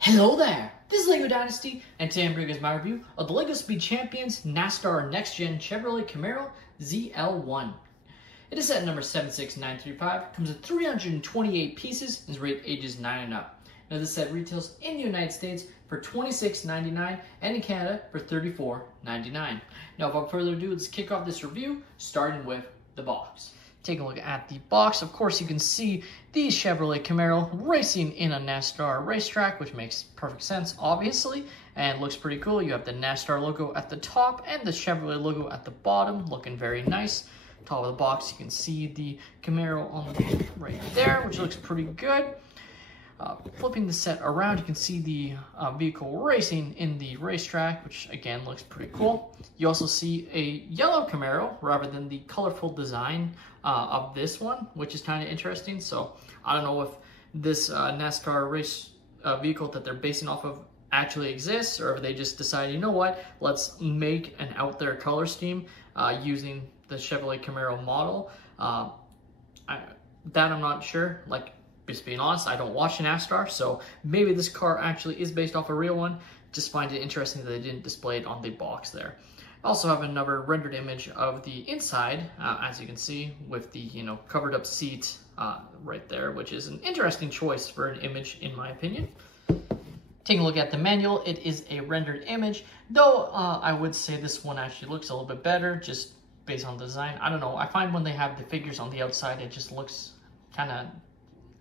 Hello there, this is LEGO Dynasty, and today I'm bringing you guys my review of the LEGO Speed Champions NASCAR Next Gen Chevrolet Camaro ZL1. It is set number 76935, comes with 328 pieces, and is rated ages 9 and up. Now this set retails in the United States for $26.99 and in Canada for $34.99. Now without further ado, let's kick off this review, starting with the box. Take a look at the box. Of course, you can see the Chevrolet Camaro racing in a NASCAR racetrack, which makes perfect sense, obviously, and looks pretty cool. You have the NASCAR logo at the top and the Chevrolet logo at the bottom, looking very nice. Top of the box, you can see the Camaro on the right there, which looks pretty good. Flipping the set around, you can see the vehicle racing in the racetrack, which again looks pretty cool. You also see a yellow Camaro rather than the colorful design of this one, which is kind of interesting. So I don't know if this NASCAR race vehicle that they're basing off of actually exists, or if they just decide, you know what, let's make an out there color scheme using the Chevrolet Camaro model. That I'm not sure. Like, just being honest, I don't watch NASCAR, so maybe this car actually is based off a real one. Just find it interesting that they didn't display it on the box there. I also have another rendered image of the inside, as you can see, with the covered up seat right there, which is an interesting choice for an image in my opinion. Taking a look at the manual, it is a rendered image, though I would say this one actually looks a little bit better just based on the design. I don't know, I find when they have the figures on the outside, it just looks kind of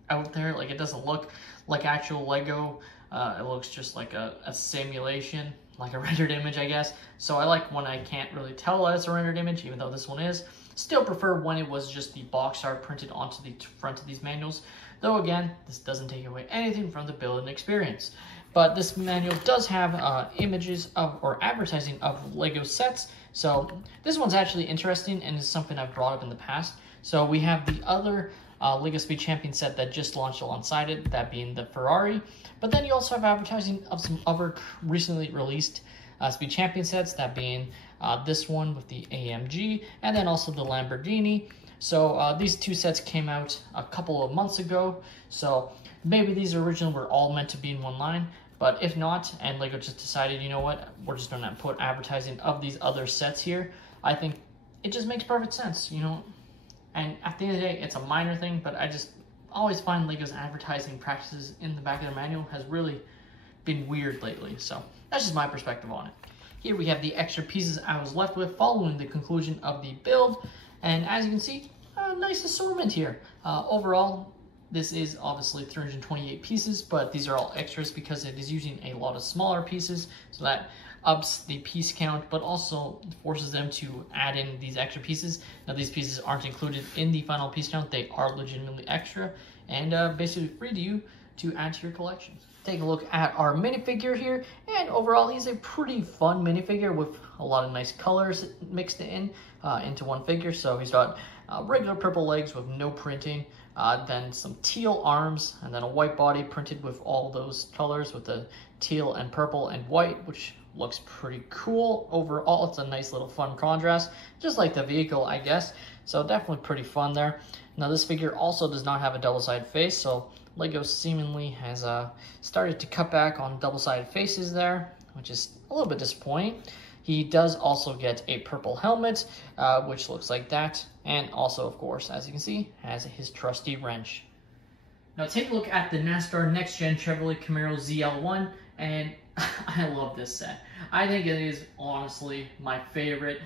out there. Like, it doesn't look like actual Lego. It looks just like a simulation, like a rendered image, I guess. So I like when I can't really tell that it's a rendered image, even though this one is. Still prefer when it was just the box art printed onto the front of these manuals. Though again, this doesn't take away anything from the building experience. But this manual does have images of, or advertising of, Lego sets. So this one's actually interesting and is something I've brought up in the past. So we have the other LEGO Speed Champion set that just launched alongside it, that being the Ferrari. But then you also have advertising of some other recently released Speed Champion sets, that being this one with the AMG, and then also the Lamborghini. So these two sets came out a couple of months ago, so maybe these originally were all meant to be in one line. But if not, and LEGO just decided, you know what, we're just gonna put advertising of these other sets here, I think it just makes perfect sense, And at the end of the day, it's a minor thing, but I just always find LEGO's advertising practices in the back of the manual has really been weird lately. So that's just my perspective on it. Here we have the extra pieces I was left with following the conclusion of the build. And as you can see, a nice assortment here. Overall, this is obviously 328 pieces, but these are all extras because it is using a lot of smaller pieces. So that ups the piece count, but also forces them to add in these extra pieces. Now, these pieces aren't included in the final piece count. They are legitimately extra and basically free to you to add to your collection. Take a look at our minifigure here, and overall he's a pretty fun minifigure with a lot of nice colors mixed into one figure. So he's got regular purple legs with no printing, then some teal arms, and then a white body printed with all those colors with the teal and purple and white, which looks pretty cool. Overall, it's a nice little fun contrast, just like the vehicle, I guess. So definitely pretty fun there. Now, this figure also does not have a double-sided face, so LEGO seemingly has started to cut back on double-sided faces there, which is a little bit disappointing. He does also get a purple helmet, which looks like that, and also, of course, as you can see, has his trusty wrench. Now, take a look at the NASCAR Next Gen Chevrolet Camaro ZL1, and I love this set. I think it is honestly my favorite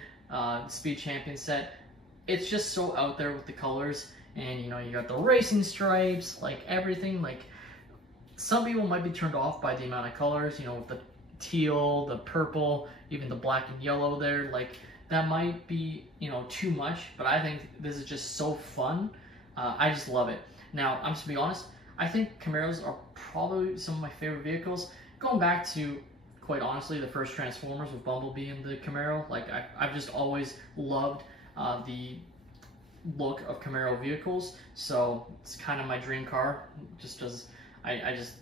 Speed Champion set. It's just so out there with the colors, and you got the racing stripes, like everything. Like, some people might be turned off by the amount of colors, with the teal, the purple, even the black and yellow there. Like, that might be too much, but I think this is just so fun. I just love it. Now, I'm just gonna be honest, I think Camaros are probably some of my favorite vehicles. Going back to, quite honestly, the first Transformers with Bumblebee and the Camaro, like, I've just always loved the look of Camaro vehicles, so it's kind of my dream car, just because I just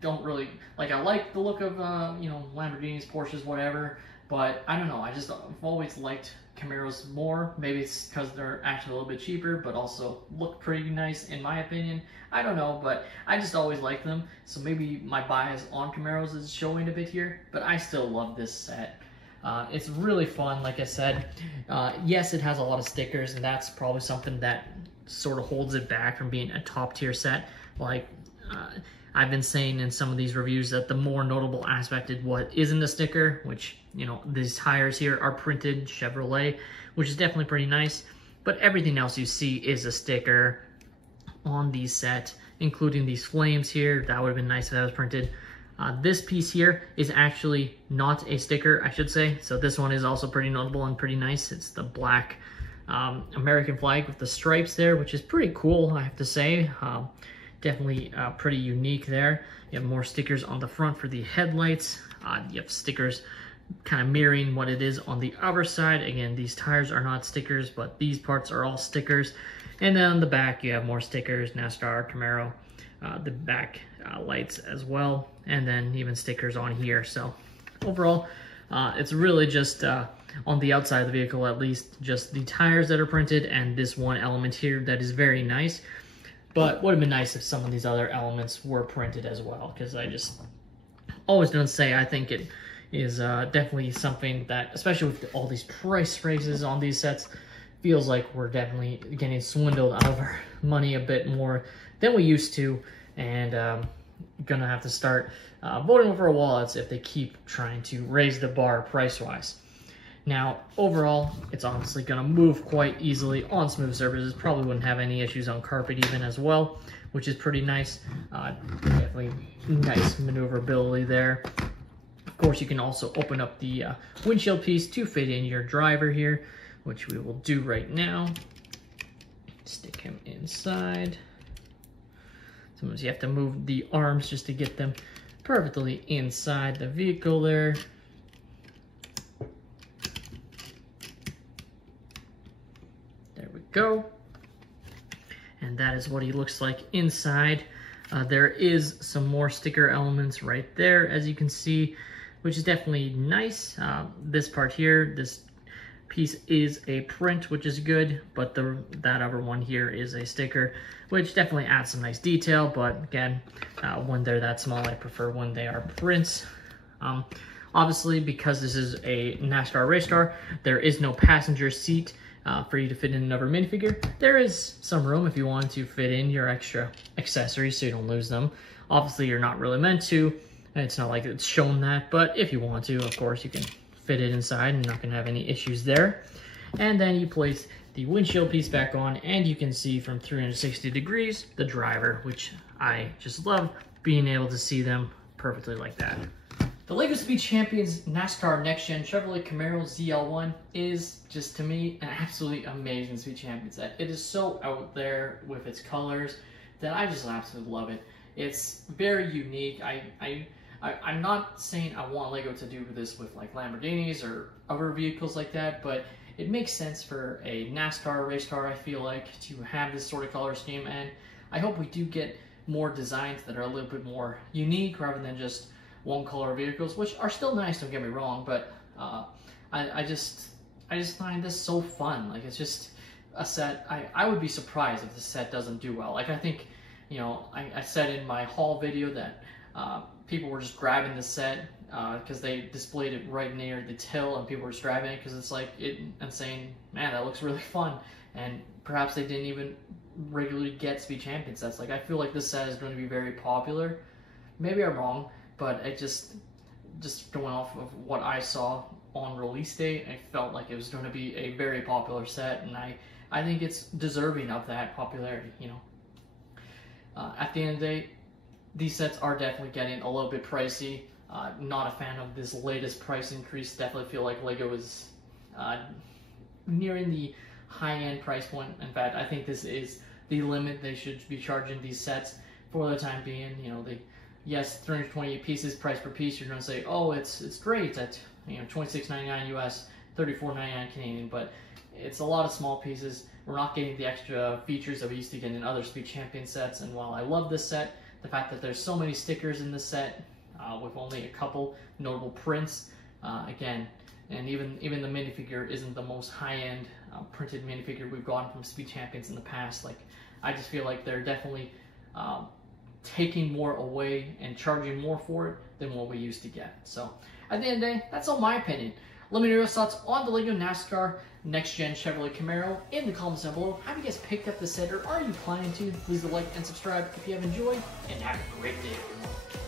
don't really, like, I like the look of, Lamborghinis, Porsches, whatever, But I don't know, I've always liked Camaros more. Maybe it's because they're actually a little bit cheaper, but also look pretty nice in my opinion. I don't know, but I just always like them. So maybe my bias on Camaros is showing a bit here, but I still love this set. It's really fun, like I said. Yes, it has a lot of stickers, and that's probably something that sort of holds it back from being a top tier set. Like, I've been saying in some of these reviews that the more notable aspect is what isn't a sticker, which, you know, these tires here are printed Chevrolet, which is definitely pretty nice. But everything else you see is a sticker on these set, including these flames here. That would have been nice if that was printed. This piece here is actually not a sticker, I should say. So this one is also pretty notable and pretty nice. It's the black American flag with the stripes there, which is pretty cool, I have to say. Definitely pretty unique there. You have more stickers on the front for the headlights. You have stickers kind of mirroring what it is on the other side. Again, these tires are not stickers, but these parts are all stickers. And then on the back, you have more stickers, Nascar, Camaro, the back lights as well, and then even stickers on here. So overall, it's really just on the outside of the vehicle, at least, just the tires that are printed and this one element here that is very nice. But would have been nice if some of these other elements were printed as well, because I just always don't say, I think it is definitely something that, especially with all these price raises on these sets, feels like we're definitely getting swindled out of our money a bit more than we used to, and gonna have to start voting with our wallets if they keep trying to raise the bar price-wise. Now, overall, it's honestly going to move quite easily on smooth surfaces. Probably wouldn't have any issues on carpet even as well, which is pretty nice. Definitely nice maneuverability there. Of course, you can also open up the windshield piece to fit in your driver here, which we will do right now. Stick him inside. Sometimes you have to move the arms just to get them perfectly inside the vehicle there. Go. And that is what he looks like inside. There is some more sticker elements right there, as you can see, which is definitely nice. This part here, this piece is a print, which is good, but that other one here is a sticker, which definitely adds some nice detail. But again, when they're that small, I prefer when they are prints. Obviously, because this is a NASCAR race car, there is no passenger seat for you to fit in another minifigure. There is some room if you want to fit in your extra accessories so you don't lose them. Obviously, you're not really meant to. It's not like it's shown that, but if you want to, of course, you can fit it inside and not gonna have any issues there. And then you place the windshield piece back on, and you can see from 360 degrees the driver, which I just love being able to see them perfectly like that. The LEGO Speed Champions NASCAR Next Gen Chevrolet Camaro ZL1 is just, to me, an absolutely amazing Speed Champion set. It is so out there with its colors that I just absolutely love it. It's very unique. I'm not saying I want LEGO to do this with like Lamborghinis or other vehicles like that, but it makes sense for a NASCAR race car, I feel like, to have this sort of color scheme, and I hope we do get more designs that are a little bit more unique rather than just one color vehicles, which are still nice, don't get me wrong, but I just find this so fun. Like, it's just a set. I would be surprised if the set doesn't do well. Like, I think, you know, I said in my haul video that people were just grabbing the set because they displayed it right near the till, and people were just grabbing it because it's like and saying, man, that looks really fun. And perhaps they didn't even regularly get Speed Champion sets. Like, I feel like this set is going to be very popular. Maybe I'm wrong, but it just going off of what I saw on release date, I felt like it was going to be a very popular set, and I think it's deserving of that popularity, you know. At the end of the day, these sets are definitely getting a little bit pricey. Not a fan of this latest price increase. Definitely feel like LEGO is nearing the high-end price point. In fact, I think this is the limit they should be charging these sets for the time being. You know, yes, 328 pieces, price per piece, you're going to say, oh, it's great at, you know, $26.99 US, $34.99 Canadian, but it's a lot of small pieces. We're not getting the extra features that we used to get in other Speed Champion sets, and while I love this set, the fact that there's so many stickers in this set with only a couple notable prints, again, And even the minifigure isn't the most high-end printed minifigure we've gotten from Speed Champions in the past. Like, I just feel like they're definitely taking more away and charging more for it than what we used to get. So at the end of the day, that's all my opinion. Let me know your thoughts on the LEGO NASCAR Next Gen Chevrolet Camaro in the comments down below. Have you guys picked up this set, or are you planning to? Please leave a like and subscribe if you have enjoyed, and have a great day, everyone.